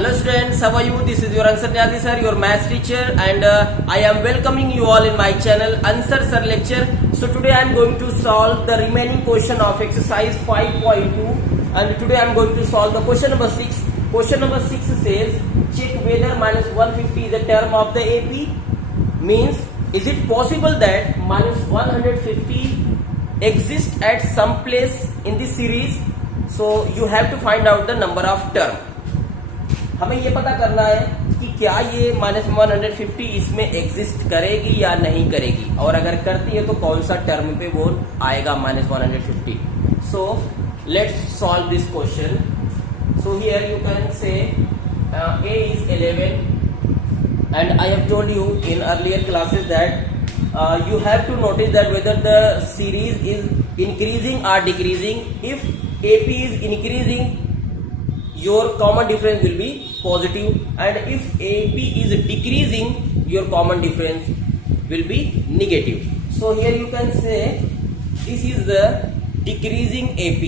Hello students, how are you? This is your Ansar Jati sir, your maths teacher, and I am welcoming you all in my channel Ansar Sir Lecture. So today I am going to solve the remaining question of exercise 5.2, and today I am going to solve the question number 6. Question number 6 says, check whether minus 150 is a term of the AP. Means, is it possible that minus 150 exists at some place in this series? So you have to find out the number of term. हमें ये पता करना है कि क्या ये minus 150 इसमें exist करेगी या नहीं करेगी, और अगर करती है तो कौन सा टर्म पे वो आएगा minus 150. So let's solve this question. So here you can say a is 11 and I have told you in earlier classes that you have to notice that whether the series is increasing or decreasing. If AP is increasing, your common difference will be positive, and if AP is decreasing, your common difference will be negative. So here you can say this is the decreasing AP.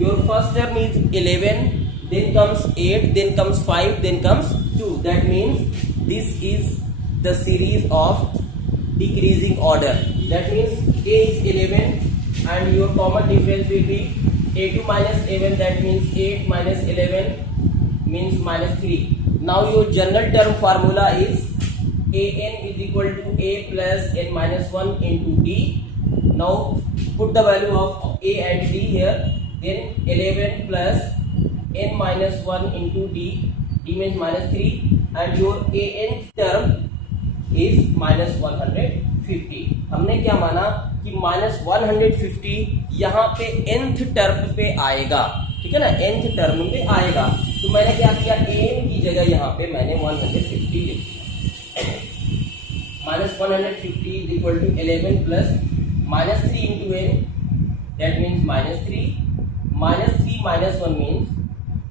Your first term is 11, then comes 8, then comes 5, then comes 2. That means this is the series of decreasing order. That means A is 11 and your common difference will be A2 minus A1. That means 8 minus 11 means minus 3. Now your general term formula is AN is equal to A plus N minus 1 into D. Now put the value of A and D here. Then 11 plus N minus 1 into D. D means minus 3, and your AN term is minus 150. हमने क्या माना कि minus 150 यहाँ पे nth term पे आएगा, ठीक है ना, nth टर्म पे आएगा. तो मैंने क्या किया, n की जगह यहाँ पे मैंने 150 लिख दिया. Minus 150 is equal to 11 plus minus 3 into n. That means minus 3 minus 1 means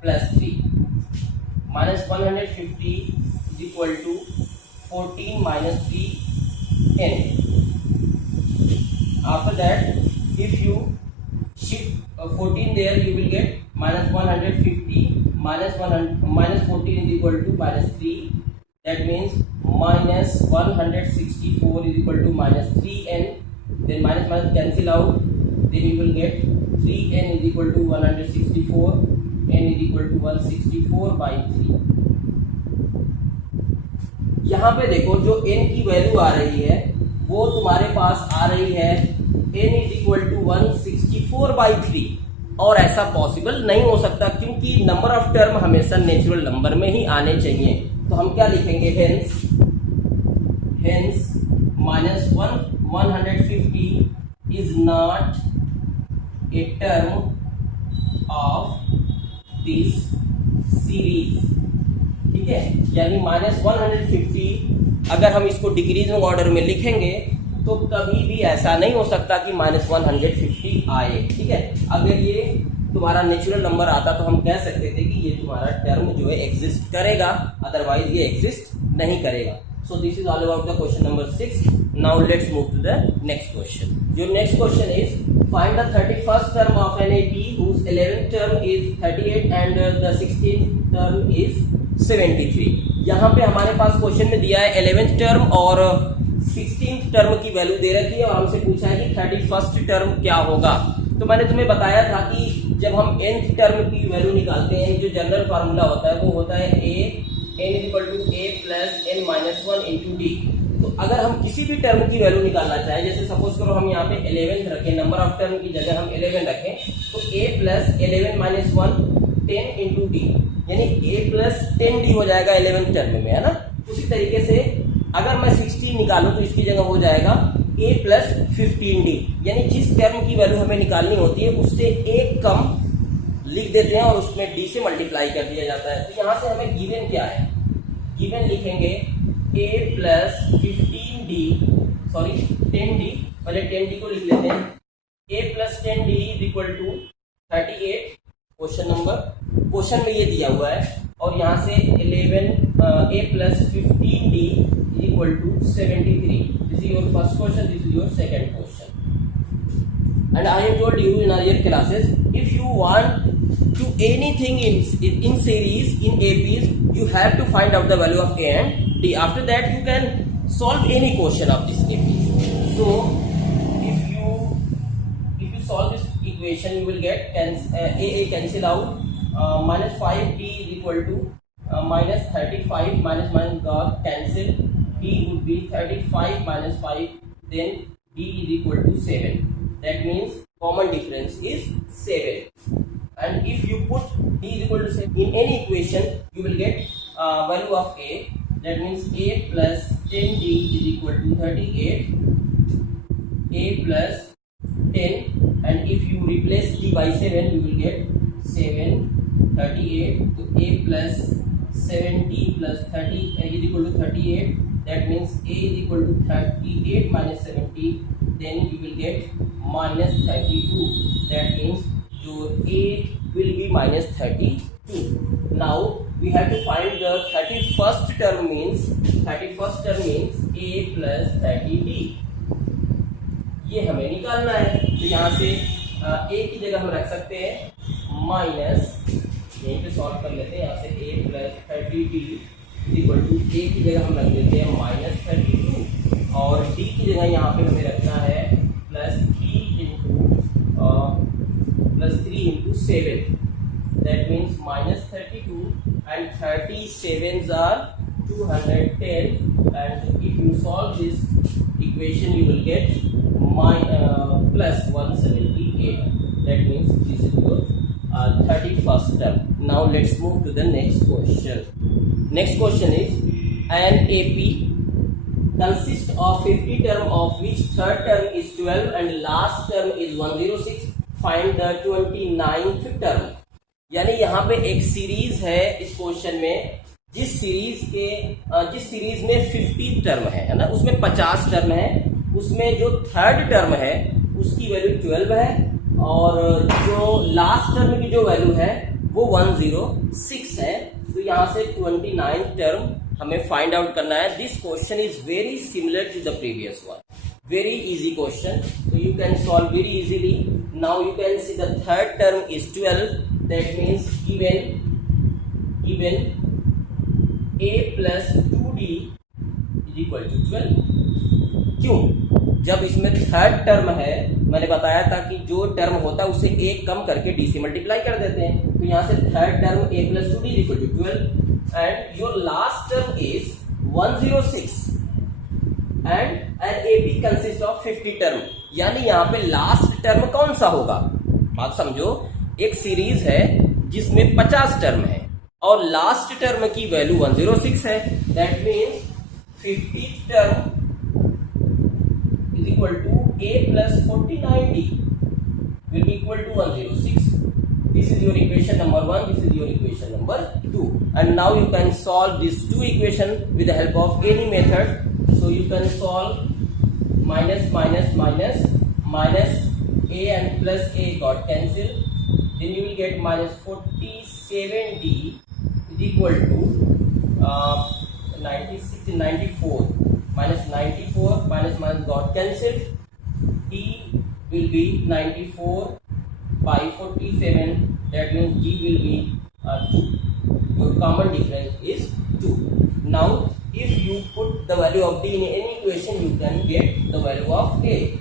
plus 3. Minus 150 is equal to 14 minus 3 n. After that, if you shift 14 there, you will get minus 150 minus 14 is equal to minus 3. That means minus 164 is equal to minus 3n. Then minus minus cancel out. Then you will get 3n is equal to 164. n is equal to 164 by 3. यहाँ पे देखो जो n की value आ रही है वो तुम्हारे पास आ रही है n is equal to 164 by 3, और ऐसा पॉसिबल नहीं हो सकता क्योंकि नंबर ऑफ टर्म हमेशा नेचुरल नंबर में ही आने चाहिए. तो हम क्या लिखेंगे, hence minus 150 is not a term of this series. ठीक है, यानी माइनस 150 अगर हम इसको डिक्रीजिंग ऑर्डर में लिखेंगे तो कभी भी ऐसा नहीं हो सकता कि माइनस 150 आए. ठीक है, अगर ये तुम्हारा नेचुरल नंबर आता तो हम कह सकते थे कि ये तुम्हारा टर्म जो है एग्जिस्ट करेगा, अदरवाइज ये एग्जिस्ट नहीं करेगा. So this is all about the question number 6. Now let's move to the next question. Your next question is find the 31st term of an AP whose 11th term is 38 and the 16th term is 73. यहाँ पे हमारे पास question में दिया है 11th term और 16th term की value दे रखी है और हमसे पूछा है कि 31st टर्म क्या होगा. तो मैंने तुम्हें बताया था कि जब हम nth टर्म की वैल्यू निकालते हैं, जो जनरल फार्मूला होता है वो होता है n is equal to a plus n minus 1 into d. तो अगर हम किसी भी टर्म की वैल्यू निकालना चाहें, जैसे सपोज करो हम यहाँ पे 11th रखें, नंबर ऑफ टर्म की जगह हम 11 रखें, तो a plus 11 minus 1 10 into D, यानी a प्लस 10d हो जाएगा 11th टर्म में, है ना. उसी तरीके से अगर मैं 16 निकालूं तो इसकी जगह हो जाएगा a प्लस 15d, यानी जिस टर्म की वैल्यू हमें निकालनी होती है उससे एक कम लिख देते हैं और उसमें d से मल्टीप्लाई कर दिया जाता है. तो यहाँ से हमें गिवन क्या है, गिवन लिखेंगे a plus 15d, sorry 10d, पहले 10d को लिख लेते हैं. a plus 10d is equal to 38. Question में ये दिया हुआ है, और यहाँ से 11 a plus 15d is equal to 73. This is your first question, this is your second question. And I have told you in other classes, if you want to anything in series in APs, have to find out the value of A and D. After that you can solve any question of this AP. So if you solve this equation, you will get A cancel out, minus 5D is equal to minus 35, minus got cancel, D would be 35 minus 5, then D is equal to 7. That means common difference is 7. And if you put D is equal to 7 in any equation, you will get value of A. That means A plus 10D is equal to 38. A plus 10, and if you replace D by 7, you will get 7, 38. So A plus 7D plus 30 is equal to 38. That means A is equal to 38 minus 70. Then you will get minus 32. That means your A will be minus 32. Now we have to find the 31st term means A plus 30D. ये हमें निकालना है, तो यहाँ से A की जगह हम रख सकते हैं माइनस, यहीं पे सॉल्व कर लेते हैं, यहाँ से A plus 30D equal to A की जगह हम रख देते हैं माइनस 32 और D की जगह यहाँ पे हमें रखना है plus 3 into 7. That means minus 32 and 37s are 210, and if you solve this equation you will get plus 178. That means this is your 31st term. Now let's move to the next question. Next question is, an AP consists of 50 term of which third term is 12 and last term is 106. Find the 29th term. यानी यहाँ पे एक series है इस question में, जिस series में 50 term है ना, उसमें 50 टर्म है, उसमें जो थर्ड टर्म है उसकी वैल्यू 12 है और जो लास्ट टर्म की जो वैल्यू है वो 106 है. तो यहाँ से 29th टर्म हमें फाइंड आउट करना है. This question is very similar to the previous one. Very easy question, so you can solve very easily. Now you can see the third term is 12. That means given A plus 2D is equal to 12. क्यों? जब इसमें third term है, मैंने बताया था कि जो term होता है उसे एक कम करके D से मल्टीप्लाई कर देते हैं. तो यहाँ से third term A plus 2D is equal to 12 and your last term is 106. And an AP consist of 50 term. यानी यहाँ पे लास्ट टर्म कौन सा होगा? बात समझो, एक सीरीज है जिसमें 50 टर्म है और लास्ट टर्म की वैल्यू 106 है. That means 50th term is equal to A plus 49D will be equal to 106. This is your equation number 1. This is your equation number 2. And now you can solve these two equations with the help of any method. So you can solve minus A and plus A got cancelled. Then you will get minus 47D is equal to 96 and 94. Minus 94 minus got cancelled. D will be 94 by 47. That means D will be 2. Your common difference is 2. Now if you put the value of D in any equation, you can get the value of A.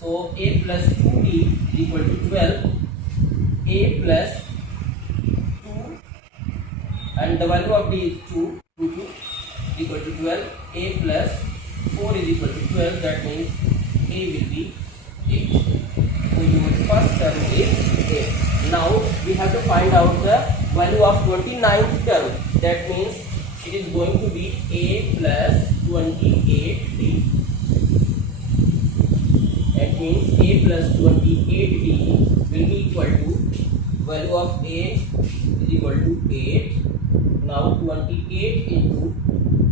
So A plus 2D is equal to 12. A plus 2 and the value of D is 2 is equal to 12. A plus 4 is equal to 12. That means A will be 8. So your first term is 8. Now we have to find out the value of 29th term. That means it is going to be A plus 28D. That means A plus 28D will be equal to value of A is equal to 8. Now 28 into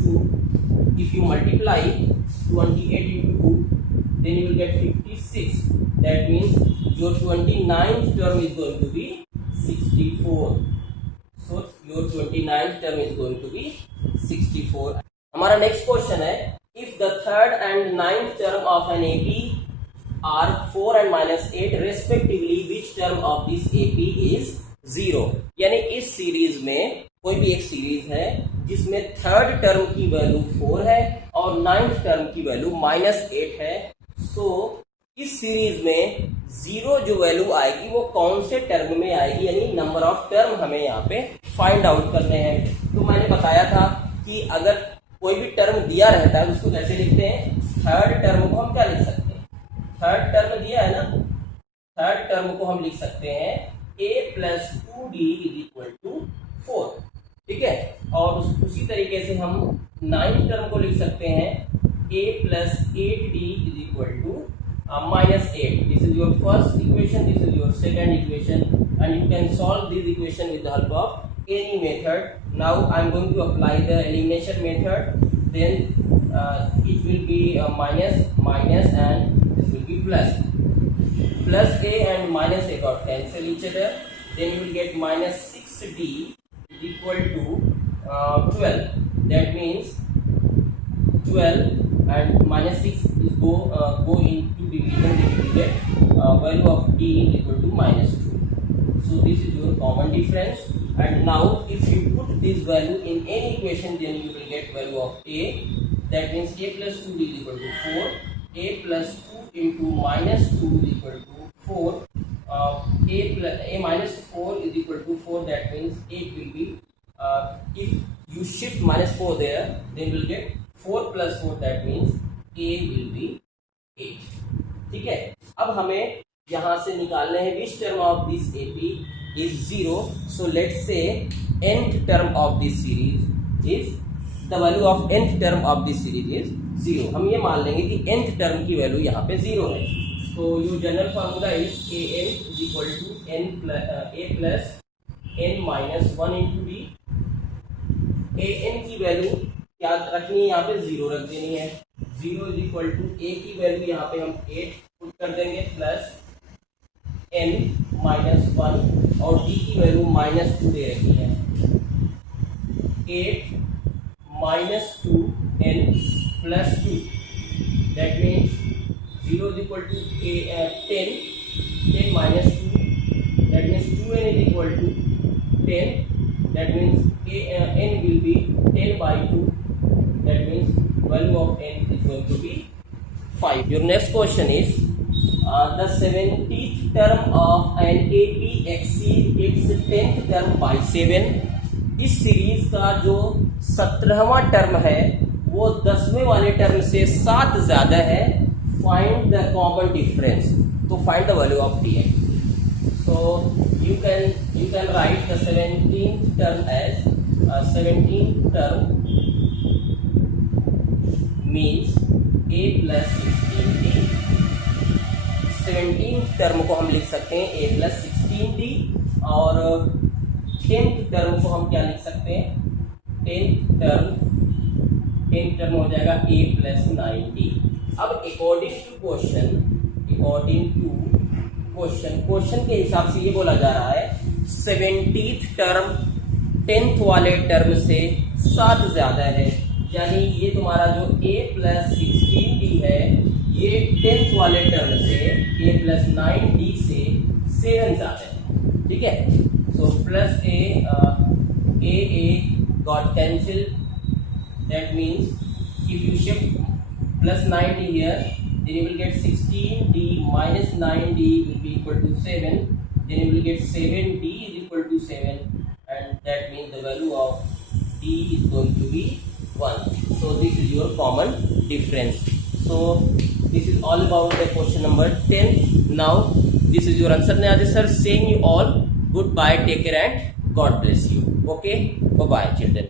2. If you multiply 28 into 2, then you will get 56. That means your 29th term is going to be 64. So your 29th term is going to be 64. हमारा next question है, if the third and ninth term of an AP are 4 and minus 8 respectively, which term of this AP is 0? यानी इस series में कोई भी एक series है जिसमें थर्ड टर्म की वैल्यू 4 है और नाइन्थ टर्म की वैल्यू -8 है, सो इस सीरीज में जीरो जो वैल्यू आएगी वो कौन से टर्म में आएगी, यानी नंबर ऑफ टर्म हमें यहाँ पे फाइंड आउट करने हैं। तो मैंने बताया था कि अगर कोई भी टर्म दिया रहता है उसको कैसे लिखते हैं, थर्ड टर्म को हम क्या लिख सकते हैं, थर्ड टर्म दिया है ना, थर्ड टर्म को हम लिख सकते हैं a + 2d = 4, ठीक है। और उसी तरीके से हम नाइन्थ टर्म को लिख सकते हैं a + 8d = -8. This is your first equation, this is your second equation, and you can solve this equation with the help of any method. Now I am going to apply the elimination method. Then it will be minus and this will be plus. Plus a and minus a got cancel each other. Then you will get -6d = 12. That means 12 and -6 is go into division, then you will get value of d = -2. So this is your common difference. And now if you put this value in any equation, then you will get value of a. That means a + 2d = 4. A + 2 into -2 = 4. A -4 = 4. That means it will be if you shift -4 there, then you will get 4 + 4. That means a will be 8. ठीक है। अब हमें यहां से निकालने हैं which term of this AP is 0. So let's say nth term of this series is the value of nth term of this series is 0. हम ये मान लेंगे कि nth term की वैल्यू यहाँ पे 0 है। तो your general formula is an = a plus n minus 1 into d. an की वैल्यू क्या रखनी है, यहाँ पे 0 रख देनी है। 0 = a की वैल्यू यहाँ पे हम 8 पुट कर देंगे प्लस n - 1 और d की वैल्यू -2 दे रखी है। 8 - 2n + 2, that means 0 = 10, 10 - 2, that means 2n = 10, that means n will be 10/2, that means value of n is going to be 5. Your next question is the 70th term of an AP exceeds its 10th term by 7. इस series का जो 17वां term है वो 10वें वाले term से 7 ज्यादा है। फाइंड द कॉमन डिफरेंस, तो find the value of dn. So you can write the 17th term as 17th term means a plus 16d. 17th term को हम लिख सकते हैं a plus 16d और 10th टर्म को हम क्या लिख सकते हैं, 10th टर्म हो जाएगा a plus 9d. अब अकॉर्डिंग टू क्वेश्चन के हिसाब से ये बोला जा रहा है 70th टर्म 10th वाले टर्म से 7 ज्यादा है, यानी ये तुम्हारा जो a + 16d है ये 10th वाले टर्म से a + 9d से 7 ज्यादा है, ठीक है। So plus a got cancelled, that means if you shift +9d here, then you will get 16d minus 9d will be equal to 7. Then you will get 7d is equal to 7, and that means the value of d is going to be 1. So this is your common difference. So this is all about the question number 10. Now this is your answer. Nayadi sir saying you all goodbye, take care and God bless you. Okay, bye bye children.